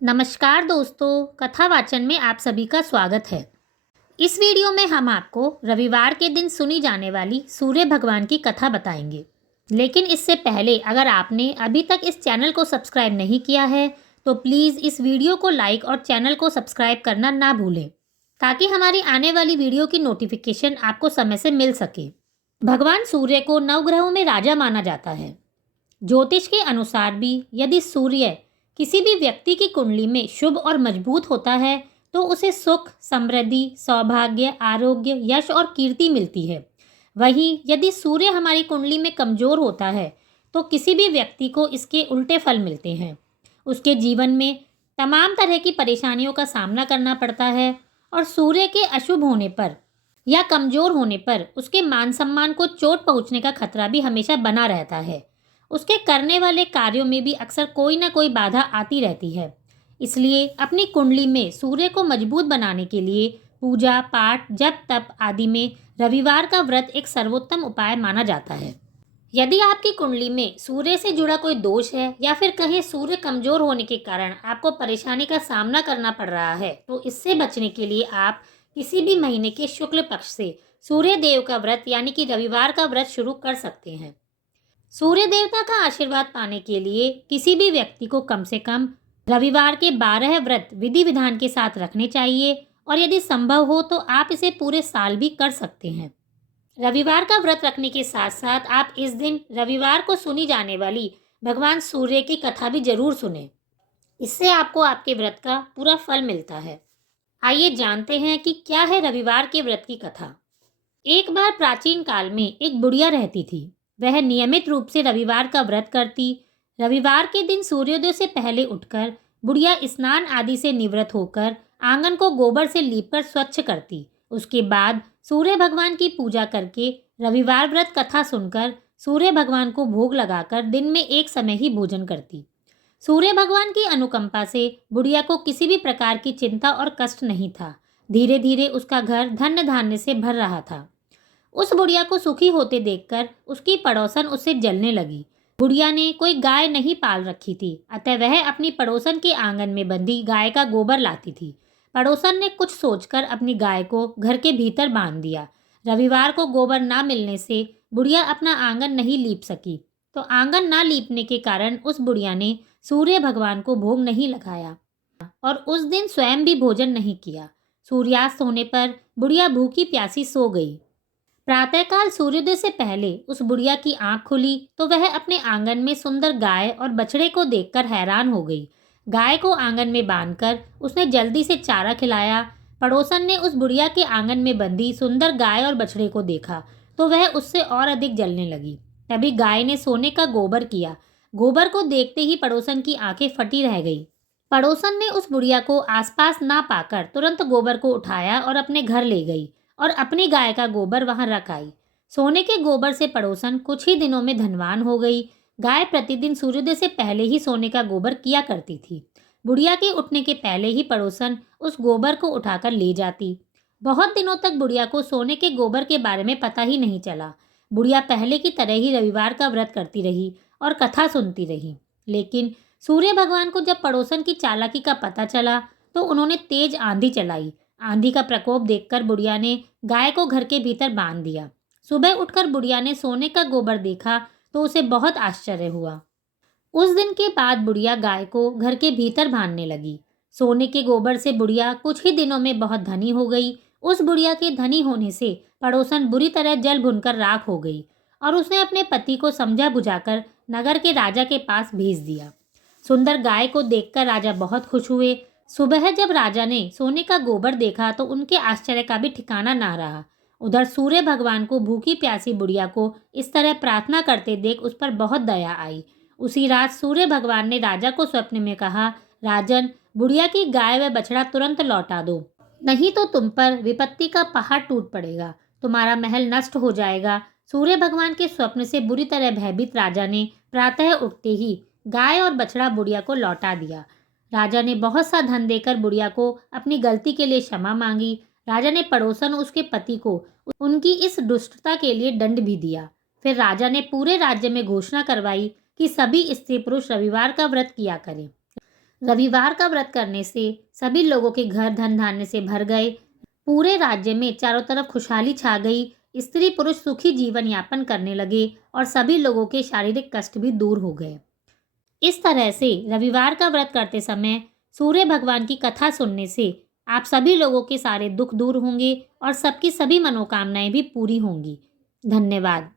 नमस्कार दोस्तों, कथा वाचन में आप सभी का स्वागत है। इस वीडियो में हम आपको रविवार के दिन सुनी जाने वाली सूर्य भगवान की कथा बताएंगे। लेकिन इससे पहले अगर आपने अभी तक इस चैनल को सब्सक्राइब नहीं किया है तो प्लीज़ इस वीडियो को लाइक और चैनल को सब्सक्राइब करना ना भूलें, ताकि हमारी आने वाली वीडियो की नोटिफिकेशन आपको समय से मिल सके। भगवान सूर्य को नवग्रहों में राजा माना जाता है। ज्योतिष के अनुसार भी यदि सूर्य किसी भी व्यक्ति की कुंडली में शुभ और मजबूत होता है तो उसे सुख, समृद्धि, सौभाग्य, आरोग्य, यश और कीर्ति मिलती है। वहीं यदि सूर्य हमारी कुंडली में कमजोर होता है तो किसी भी व्यक्ति को इसके उल्टे फल मिलते हैं। उसके जीवन में तमाम तरह की परेशानियों का सामना करना पड़ता है और सूर्य के अशुभ होने पर या कमजोर होने पर उसके मान सम्मान को चोट पहुंचने का खतरा भी हमेशा बना रहता है। उसके करने वाले कार्यों में भी अक्सर कोई ना कोई बाधा आती रहती है। इसलिए अपनी कुंडली में सूर्य को मजबूत बनाने के लिए पूजा पाठ, जप तप आदि में रविवार का व्रत एक सर्वोत्तम उपाय माना जाता है। यदि आपकी कुंडली में सूर्य से जुड़ा कोई दोष है या फिर कहीं सूर्य कमजोर होने के कारण आपको परेशानी का सामना करना पड़ रहा है तो इससे बचने के लिए आप किसी भी महीने के शुक्ल पक्ष से सूर्य देव का व्रत यानी कि रविवार का व्रत शुरू कर सकते हैं। सूर्य देवता का आशीर्वाद पाने के लिए किसी भी व्यक्ति को कम से कम रविवार के 12 व्रत विधि विधान के साथ रखने चाहिए और यदि संभव हो तो आप इसे पूरे साल भी कर सकते हैं। रविवार का व्रत रखने के साथ साथ आप इस दिन रविवार को सुनी जाने वाली भगवान सूर्य की कथा भी जरूर सुने। इससे आपको आपके व्रत का पूरा फल मिलता है। आइए जानते हैं कि क्या है रविवार के व्रत की कथा। एक बार प्राचीन काल में एक बुढ़िया रहती थी। वह नियमित रूप से रविवार का व्रत करती। रविवार के दिन सूर्योदय से पहले उठकर बुढ़िया स्नान आदि से निवृत्त होकर आंगन को गोबर से लीपकर स्वच्छ करती। उसके बाद सूर्य भगवान की पूजा करके रविवार व्रत कथा सुनकर सूर्य भगवान को भोग लगाकर दिन में एक समय ही भोजन करती। सूर्य भगवान की अनुकंपा से बुढ़िया को किसी भी प्रकार की चिंता और कष्ट नहीं था। धीरे धीरे उसका घर धन्य धान्य से भर रहा था। उस बुढ़िया को सुखी होते देखकर उसकी पड़ोसन उससे जलने लगी। बुढ़िया ने कोई गाय नहीं पाल रखी थी, अतः वह अपनी पड़ोसन के आंगन में बंधी गाय का गोबर लाती थी। पड़ोसन ने कुछ सोचकर अपनी गाय को घर के भीतर बांध दिया। रविवार को गोबर ना मिलने से बुढ़िया अपना आंगन नहीं लीप सकी, तो आंगन ना लीपने के कारण उस बुढ़िया ने सूर्य भगवान को भोग नहीं लगाया और उस दिन स्वयं भी भोजन नहीं किया। सूर्यास्त होने पर बुढ़िया भूखी प्यासी सो गई। प्रातःकाल सूर्योदय से पहले उस बुढ़िया की आंख खुली तो वह अपने आंगन में सुंदर गाय और बछड़े को देखकर हैरान हो गई। गाय को आंगन में बांधकर उसने जल्दी से चारा खिलाया। पड़ोसन ने उस बुढ़िया के आंगन में बंधी सुंदर गाय और बछड़े को देखा तो वह उससे और अधिक जलने लगी। तभी गाय ने सोने का गोबर किया। गोबर को देखते ही पड़ोसन की आंखें फटी रह गई। पड़ोसन ने उस बुढ़िया को आसपास ना पाकर तुरंत गोबर को उठाया और अपने घर ले गई और अपनी गाय का गोबर वहां रख आई। सोने के गोबर से पड़ोसन कुछ ही दिनों में धनवान हो गई। गाय प्रतिदिन सूर्योदय से पहले ही सोने का गोबर किया करती थी। बुढ़िया के उठने के पहले ही पड़ोसन उस गोबर को उठाकर ले जाती। बहुत दिनों तक बुढ़िया को सोने के गोबर के बारे में पता ही नहीं चला। बुढ़िया पहले की तरह ही रविवार का व्रत करती रही और कथा सुनती रही। लेकिन सूर्य भगवान को जब पड़ोसन की चालाकी का पता चला तो उन्होंने तेज आंधी चलाई। आंधी का प्रकोप देखकर बुढ़िया ने गाय को घर के भीतर बांध दिया। सुबह उठकर बुढ़िया ने सोने का गोबर देखा तो उसे बहुत आश्चर्य हुआ। उस दिन के बाद बुढ़िया गाय को घर के भीतर बांधने लगी। सोने के गोबर से बुढ़िया कुछ ही दिनों में बहुत धनी हो गई। उस बुढ़िया के धनी होने से पड़ोसन बुरी तरह जल भुनकर राख हो गई और उसने अपने पति को समझा बुझाकर नगर के राजा के पास भेज दिया। सुंदर गाय को देखकर राजा बहुत खुश हुए। सुबह जब राजा ने सोने का गोबर देखा तो उनके आश्चर्य का भी ठिकाना ना रहा। उधर सूर्य भगवान को भूखी प्यासी बुढ़िया को इस तरह प्रार्थना करते देख उस पर बहुत दया आई। उसी रात सूर्य भगवान ने राजा को स्वप्न में कहा, राजन, बुढ़िया की गाय व बछड़ा तुरंत लौटा दो, नहीं तो तुम पर विपत्ति का पहाड़ टूट पड़ेगा, तुम्हारा महल नष्ट हो जाएगा। सूर्य भगवान के स्वप्न से बुरी तरह भयभीत राजा ने प्रातः उठते ही गाय और बछड़ा बुढ़िया को लौटा दिया। राजा ने बहुत सा धन देकर बुढ़िया को अपनी गलती के लिए क्षमा मांगी। राजा ने पड़ोसन उसके पति को उनकी इस दुष्टता के लिए दंड भी दिया। फिर राजा ने पूरे राज्य में घोषणा करवाई कि सभी स्त्री पुरुष रविवार का व्रत किया करें। रविवार का व्रत करने से सभी लोगों के घर धन धान्य से भर गए। पूरे राज्य में चारों तरफ खुशहाली छा गई। स्त्री पुरुष सुखी जीवन यापन करने लगे और सभी लोगों के शारीरिक कष्ट भी दूर हो गए। इस तरह से रविवार का व्रत करते समय सूर्य भगवान की कथा सुनने से आप सभी लोगों के सारे दुख दूर होंगे और सबकी सभी मनोकामनाएं भी पूरी होंगी। धन्यवाद।